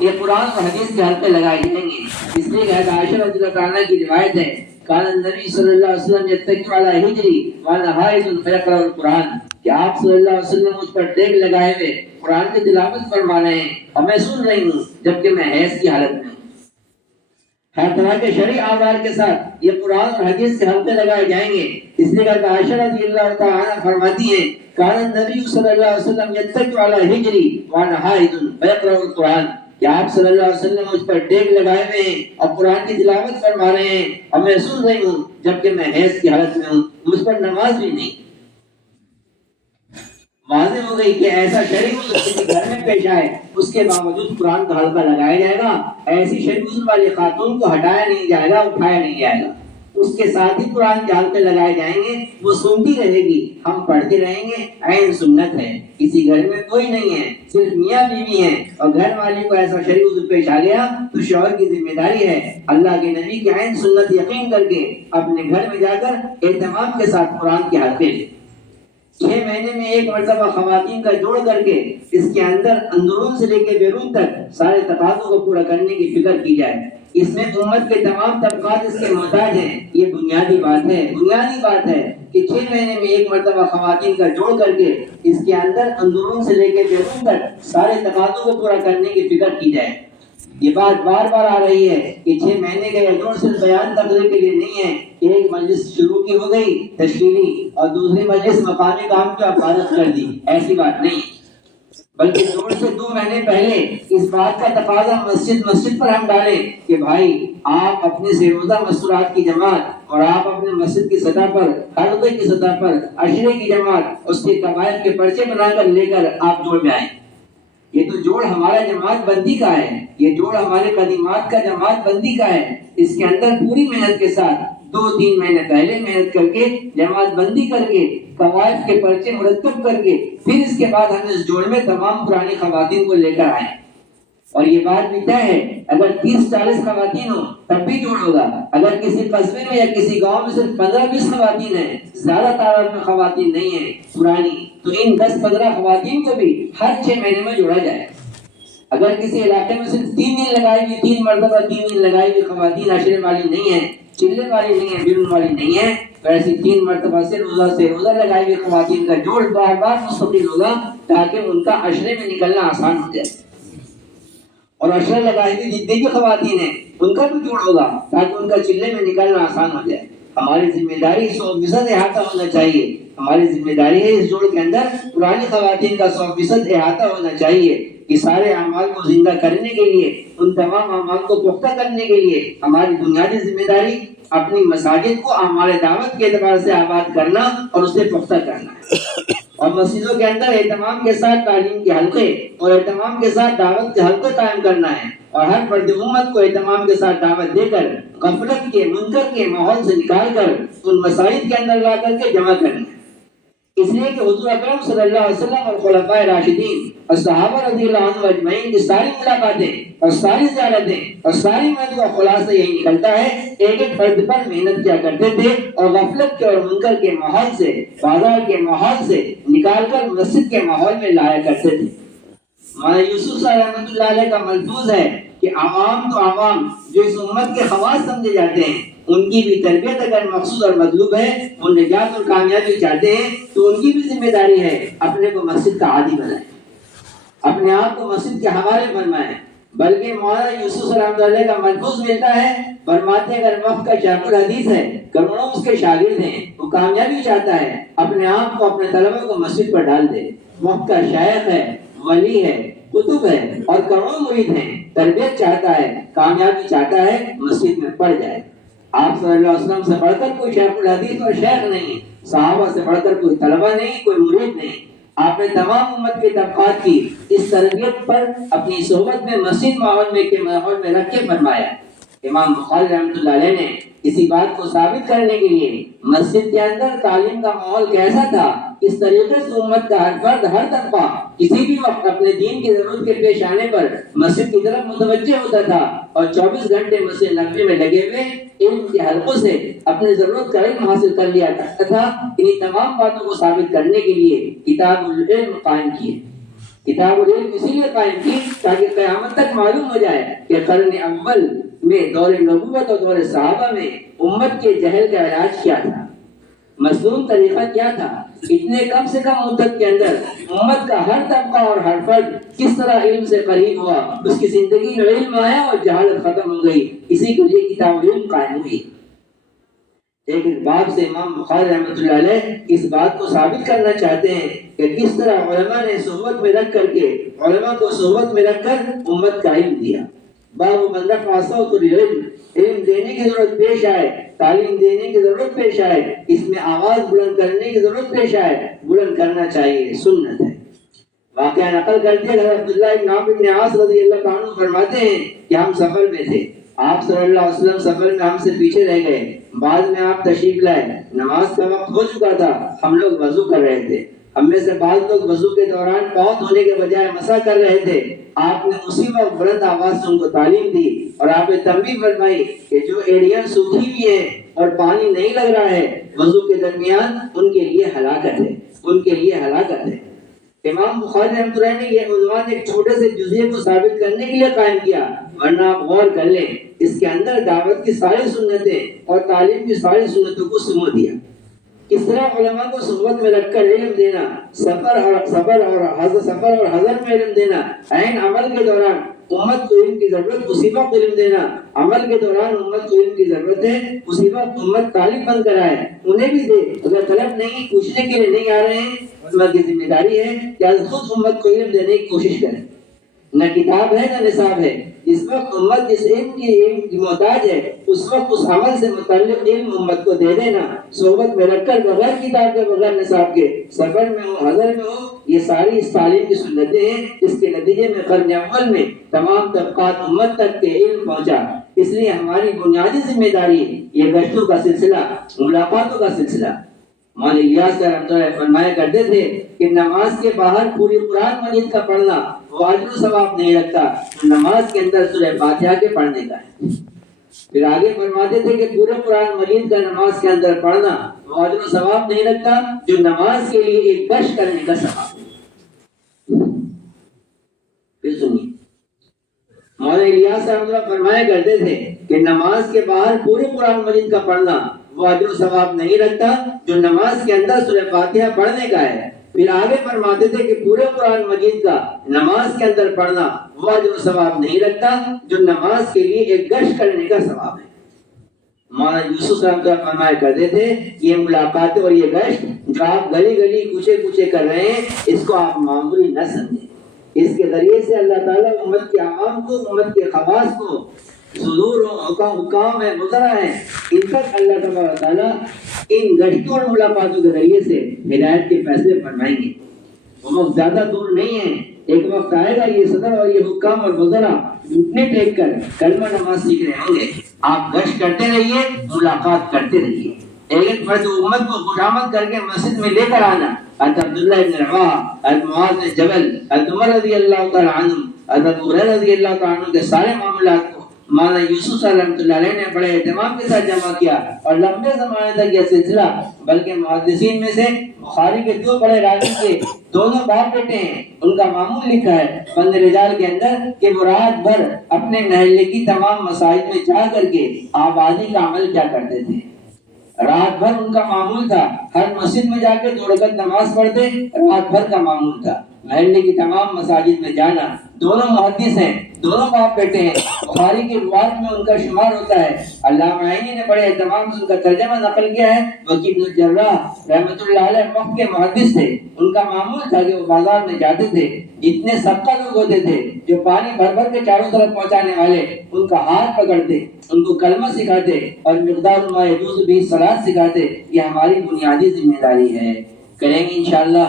یہ قرآن اور حدیث کے حلقے لگائے جائیں گے. اس لیے کہ عائشہ رضی اللہ عنہا کی روایت ہے کان النبی صلی اللہ علیہ وسلم یتکی علی ہجری وانا حائض فیقرأ القرآن کہ آپ صلی اللہ علیہ وسلم مجھ پر ٹیک لگائے ہوئے قرآن کی تلاوت فرما رہے ہیں اور میں سن رہی ہوں جبکہ میں حیض کی حالت میں ہوں. ہر طرح کے شرعی آزار کے ساتھ یہ قرآن اور حدیث سے حلقے لگائے جائیں گے. اس لیے کہ عائشہ رضی اللہ تعالی عنہا فرماتی ہیں کان النبی صلی اللہ علیہ وسلم یتکی علی ہجری وانا حائض فیقرأ القرآن کہ آپ صلی اللہ علیہ وسلم مجھ پر ٹیک لگائے ہوئے ہیں اور قرآن کی تلاوت فرما رہے ہیں اور میں سن رہی ہوں جبکہ میں حیض کی حالت میں ہوں. مجھ پر نماز بھی نہیں. واضح ہو گئی کہ ایسا شرعی عذر کسی گھر میں پیش آئے اس کے باوجود قرآن کا حلقہ لگایا جائے گا. ایسی شرعی عذر والی خاتون کو ہٹایا نہیں جائے گا, اٹھایا نہیں جائے گا. اس کے ساتھ ہی قرآن کے حلقے لگائے جائیں گے. وہ سنتی رہے گی, ہم پڑھتے رہیں گے. عین سنت ہے. کسی گھر میں کوئی نہیں ہے, صرف میاں بیوی ہیں اور گھر والی کو ایسا شرعی عذر پیش آ گیا تو شوہر کی ذمہ داری ہے اللہ کے نبی کی عین سنت یقین کر کے اپنے گھر میں جا کر اہتمام کے ساتھ قرآن کے حلقے لے. 6 مہینے میں ایک مرتبہ خواتین کا جوڑ کر کے اس کے اندر اندرون سے لے کے بیرون تک سارے تقاضوں کو پورا کرنے کی فکر کی جائے. اس میں امت کے تمام طبقات اس کے محتاج ہیں. یہ بنیادی بات ہے کہ 6 مہینے میں ایک مرتبہ خواتین کا جوڑ کر کے اس کے اندر اندرون سے لے کے بیرون تک سارے تقاضوں کو پورا کرنے کی فکر کی جائے. یہ بات بار بار آ رہی ہے کہ 6 مہینے کا یہ جوڑ صرف بیان تقریر کے لیے نہیں ہے کہ ایک مجلس شروع کی ہو گئی تشکیلی اور دوسری مجلس مقامی کام کی فارغ کر دی. ایسی بات نہیں, بلکہ جوڑ سے 2 مہینے پہلے اس بات کا تقاضا مسجد پر ہم ڈالیں کہ بھائی آپ اپنے سے روزہ مستورات کی جماعت اور آپ اپنے مسجد کی سطح پر حلقے کی سطح پر عشرے کی جماعت اس کے قبائل کے پرچے بنا کر لے کر آپ جوڑ میں آئیں. یہ تو جوڑ ہمارا جماعت بندی کا ہے, یہ جوڑ ہمارے قدیمات کا جماعت بندی کا ہے. اس کے اندر پوری محنت کے ساتھ 2-3 مہینے پہلے محنت کر کے جماعت بندی کر کے قواعد کے پرچے مرتب کر کے پھر اس کے بعد ہم اس جوڑ میں تمام پرانی خواتین کو لے کر آئیں. اور یہ بات بھی طے ہے اگر 30-40 خواتین ہوں تب بھی جوڑ ہوگا. اگر کسی قصبے میں یا کسی گاؤں میں صرف 15-20 خواتین ہیں, زیادہ تعداد میں خواتین نہیں ہیں پرانی, تو ان 10-15 خواتین کو بھی ہر 6 مہینے میں جوڑا جائے. اگر کسی علاقے میں صرف 3 دن لگائی ہوئی 3 مرتبہ 3 دن لگائی ہوئی خواتین عشرے والی نہیں ہیں, چلے والی نہیں ہیں, بیرون والی نہیں ہیں, تو ایسی 3 مرتبہ سے روزہ لگائی ہوئی خواتین کا جوڑ بار بار مستقل ہوگا تاکہ ان کا عشرے میں نکلنا آسان ہو جائے. اور عشرہ لگائی ہوئی جتنی بھی خواتین ہیں ان کا بھی جوڑ ہوگا تاکہ ان کا چلے میں نکلنا آسان ہو جائے. ہماری ذمہ داری 100% احاطہ ہونا چاہیے. ہماری ذمہ داری ہے اس جوڑ کے اندر پرانی خواتین کا 100% احاطہ ہونا چاہیے. یہ سارے اعمال کو زندہ کرنے کے لیے, ان تمام اعمال کو پختہ کرنے کے لیے ہماری بنیادی ذمہ داری اپنی مساجد کو اعمال دعوت کے اعتبار سے آباد کرنا اور اسے پختہ کرنا ہے. اور مسجدوں کے اندر اہتمام کے ساتھ تعلیم کے حلقے اور اہتمام کے ساتھ دعوت کے حلقے قائم کرنا ہے. اور ہر فرد امت کو اہتمام کے ساتھ دعوت دے کر غفلت کے منکر کے ماحول سے نکال کر ان مساجد کے اندر لا کر کے جمع کرنا ہے. اس لیے کہ حضور اکرم صلی اللہ علیہ وسلم اور خلفائے راشدین اور صحابہ رضی اللہ عنہم اجمعین کی ساری ملاقاتیں اور ساری زیارتیں اور ساری محنت کا خلاصہ یہی نکلتا ہے ایک ایک فرد پر محنت کیا کرتے تھے اور غفلت کے اور منکر کے ماحول سے, بازار کے ماحول سے نکال کر مسجد کے ماحول میں لایا کرتے تھے. مولانا یوسف صاحب رحمۃ اللہ علیہ کا ملفوظ ہے کہ عوام تو عوام جو اس امت کے خواص سمجھے جاتے ہیں ان کی بھی تربیت اگر مقصود اور مطلوب ہے, وہ نجات اور کامیابی چاہتے ہیں تو ان کی بھی ذمہ داری ہے اپنے کو مسجد کا عادی بنائیں, اپنے آپ کو مسجد کے حوالے فرمائیں. بلکہ مولانا یوسف صلی اللہ علیہ کا ملفوظ ملتا ہے, فرماتے ہیں اگر وقت کا شیخ الحدیث ہے, کروڑوں اس کے شاگرد ہیں, وہ کامیابی چاہتا ہے اپنے آپ کو اپنے طلبہ کو مسجد پر ڈال دے. وقت کا شیخ ہے, ولی ہے, کتب ہے اور کروڑوں مرید ہیں, تربیت چاہتا ہے, کامیابی چاہتا ہے, مسجد میں پڑھ جائے. آپ صلی اللہ علیہ وسلم سے بڑھ کر کوئی شیخ الحدیث اور شیخ نہیں, صحابہ سے بڑھ کر کوئی طلبہ نہیں, کوئی مرید نہیں. آپ نے تمام امت کے طبقات کی اس تربیت پر اپنی صحبت میں مسجد ماحول میں رکھ کے فرمایا. امام بخاری رحمۃ اللہ علیہ نے اسی بات کو ثابت کرنے کے لیے مسجد کے اندر تعلیم کا ماحول کیسا تھا, اس طریقے سے امت کا ہر فرد, ہر طبقہ کسی بھی وقت اپنے دین کی ضرورت کے پیش آنے پر مسجد کی طرف متوجہ ہوتا تھا اور 24 گھنٹے مسجد نبوی میں لگے ہوئے علم کے حلقوں سے اپنے ضرورت کا علم حاصل کر لیا کرتا تھا. انہیں تمام باتوں کو ثابت کرنے کے لیے کتاب العلم قائم کیے. کتاب العلم اسی لیے قائم کی تاکہ قیامت تک معلوم ہو جائے کہ قرن اول میں دور نبوت اور دور صحابہ میں امت کے جہل کا علاج کیا تھا، مصنون طریقہ کیا تھا، اتنے کم سے کم مدت کے اندر امت کا ہر طبقہ اور ہر فرد کس طرح علم سے قریب ہوا، اس کی زندگی میں علم آیا اور جہالت ختم ہو گئی، اسی کے لیے کتاب علم قائم ہوئی۔ ایک باب سے امام بخاری رحمۃ اللہ علیہ اس بات کو ثابت کرنا چاہتے ہیں کہ کس طرح علماء نے صحبت میں رکھ کر کے علماء کو صحبت میں رکھ کر امت کا علم دیا۔ باب من رفع صوت العلم، علم دینے کی ضرورت پیش آئے، تعلیم دینے کی ضرورت پیش آئے، اس میں آواز بلند کرنے کی ضرورت پیش آئے، بلند کرنا چاہیے، سنت ہے۔ واقعہ نقل کرتے ہیں حضرت عبداللہ بن عمرو بن عاص رضی اللہ عنہ فرماتے ہیں کہ ہم سفر میں تھے، آپ صلی اللہ علیہ وسلم سفر میں ہم سے پیچھے رہ گئے، بعد میں آپ تشریف لائے، نماز کا وقت ہو چکا تھا، ہم لوگ وضو کر رہے تھے، ہم میں سے بعض لوگ وضو کے دوران پاؤں دھونے کے بجائے مسح کر رہے تھے، آپ نے اسی وقت بلند آواز سے ان کو تعلیم دی اور آپ نے تنبیہ فرمائی کہ جو ایڑیاں سوکھی ہوئی ہیں اور پانی نہیں لگ رہا ہے وضو کے درمیان، ان کے لیے ہلاکت ہے، ان کے لیے ہلاکت ہے۔ امام بخاری رحمۃ اللہ نے یہ عنوان ایک چھوٹے سے جزئے کو ثابت کرنے کے لیے قائم کیا، ورنہ آپ غور کر لیں اس کے اندر دعوت کی ساری سنتیں اور تعلیم کی ساری سنتوں کو سمو دیا۔ کس طرح علماء کو صحبت میں رکھ کر علم دینا، سفر اور حضر میں علم دینا، عین عمل کے دوران امت کو علم کی ضرورت اسی وقت علم دینا، عمل کے دوران امت کو علم کی ضرورت ہے اسی وقت امت طالب بن کر آئے، انہیں بھی دے، اگر طلب نہیں پوچھنے کے لیے نہیں آ رہے ہیں امت کی ذمہ داری ہے کہ خود امت کو علم دینے کی کوشش کریں۔ نہ کتاب ہے نہ نصاب ہے، جس وقت امت جس علم کی محتاج ہے اس وقت اس عمل سے متعلق علم امت کو دے دینا، صحبت میں رکھ کر بغیر کتاب کے بغیر نصاب کے، سفر میں ہو حضر میں ہو، یہ ساری اس تعلیم کی سنتیں ہیں جس کے نتیجے میں قرن اول میں تمام طبقات امت تک کے علم پہنچا۔ اس لیے ہماری بنیادی ذمہ داری یہ گشتوں کا سلسلہ، ملاقاتوں کا سلسلہ۔ مولانا الیاس رحمۃ اللہ فرمایا کرتے تھے کہ نماز کے باہر پوری قرآن مجید کا پڑھنا وہ اجر و ثواب نہیں رکھتا، نماز کے اندر سورہ فاتحہ کے پڑھنے کا ہے۔ پھر آگے فرماتے تھے کہ پورے قرآن مجید کا نماز کے اندر پڑھنا وہ اجر و ثواب نہیں رکھتا جو نماز کے لیے ایک گشت کرنے کا ثواب ہے۔ پھر سنیے، مولانا الیاس رحمۃ اللہ فرمایا کرتے تھے کہ نماز کے باہر پورے قرآن مجید کا پڑھنا وہ اجر و ثواب نہیں رکھتا جو نماز کے اندر سورہ فاتحہ پڑھنے کا ہے۔ پھر آگے فرماتے تھے کہ پورے قرآن مجید کا نماز کے اندر پڑھنا وہ اجر و ثواب نہیں رکھتا جو نماز کے لیے ایک گشت کرنے کا ثواب ہے۔ مولانا یوسف رحمۃ اللہ فرمایا کرتے تھے یہ ملاقاتیں اور یہ گشت جو آپ گلی گلی کوچے کوچے کر رہے ہیں اس کو آپ معمولی نہ سمجھیں، اس کے ذریعے سے اللہ تعالیٰ امت کے عوام کو، امت کے خواص کو، صدور حکام ہے، مدرا ہے، ان تک اللہ تبارک تعالیٰ ان گشتوں اور ملاقاتوں کے ذریعے سے ہدایت کے فیصلے فرمائیں گے۔ وہ وقت زیادہ دور نہیں ہے، ایک وقت آئے گا یہ صدر اور یہ حکام اور وزراء گھٹنے ٹیک کر کلمہ نماز سیکھ رہے ہوں گے، آپ گشت کرتے رہیے، ملاقات کرتے رہیے، ایک فرد امت کو خوشامد کر کے مسجد میں لے کر آنا۔ حضرت عبداللہ بن رواحہ، حضرت معاذ بن جبل، حضرت عمر رضی اللہ تعالیٰ عنہ، حضرت ہریرہ رضی اللہ تعالیٰ عنہ کے سارے معاملات کو مولانا یوسف رحمۃ اللہ علیہ نے بڑے اہتمام کے ساتھ جمع کیا اور لمبے زمانے تک یہ سلسلہ، بلکہ محدثین میں سے بخاری کے دو بڑے راوی کے دونوں باپ بیٹے ہیں، ان کا معمول لکھا ہے فن رجال کے اندر کہ وہ رات بھر اپنے محلے کی تمام مساجد میں جا کر کے آبادی کا عمل کیا کرتے تھے۔ رات بھر ان کا معمول تھا، ہر مسجد میں جا کے 2 رکعت نماز پڑھتے، رات بھر کا معمول تھا محلے کی تمام مساجد میں جانا۔ دونوں محدث ہیں، دونوں باپ بیٹے ہیں، بخاری کی روایت میں ان کا شمار ہوتا ہے۔ علامہ عینی نے بڑے اہتمام سے ان کا ترجمہ نقل کیا ہے۔ وکیع بن الجراح رحمۃ اللہ علیہ وقت کے محدث تھے، ان کا معمول تھا کہ وہ بازار میں جاتے تھے، جتنے سبقہ لوگ ہوتے تھے جو پانی بھر بھر کے چاروں طرف پہنچانے والے، ان کا ہاتھ پکڑتے، ان کو کلمہ سکھاتے اور مقدار ما یجوز بھی صلاۃ سکھاتے۔ یہ ہماری بنیادی ذمہ داری ہے، کریں گے انشاءاللہ۔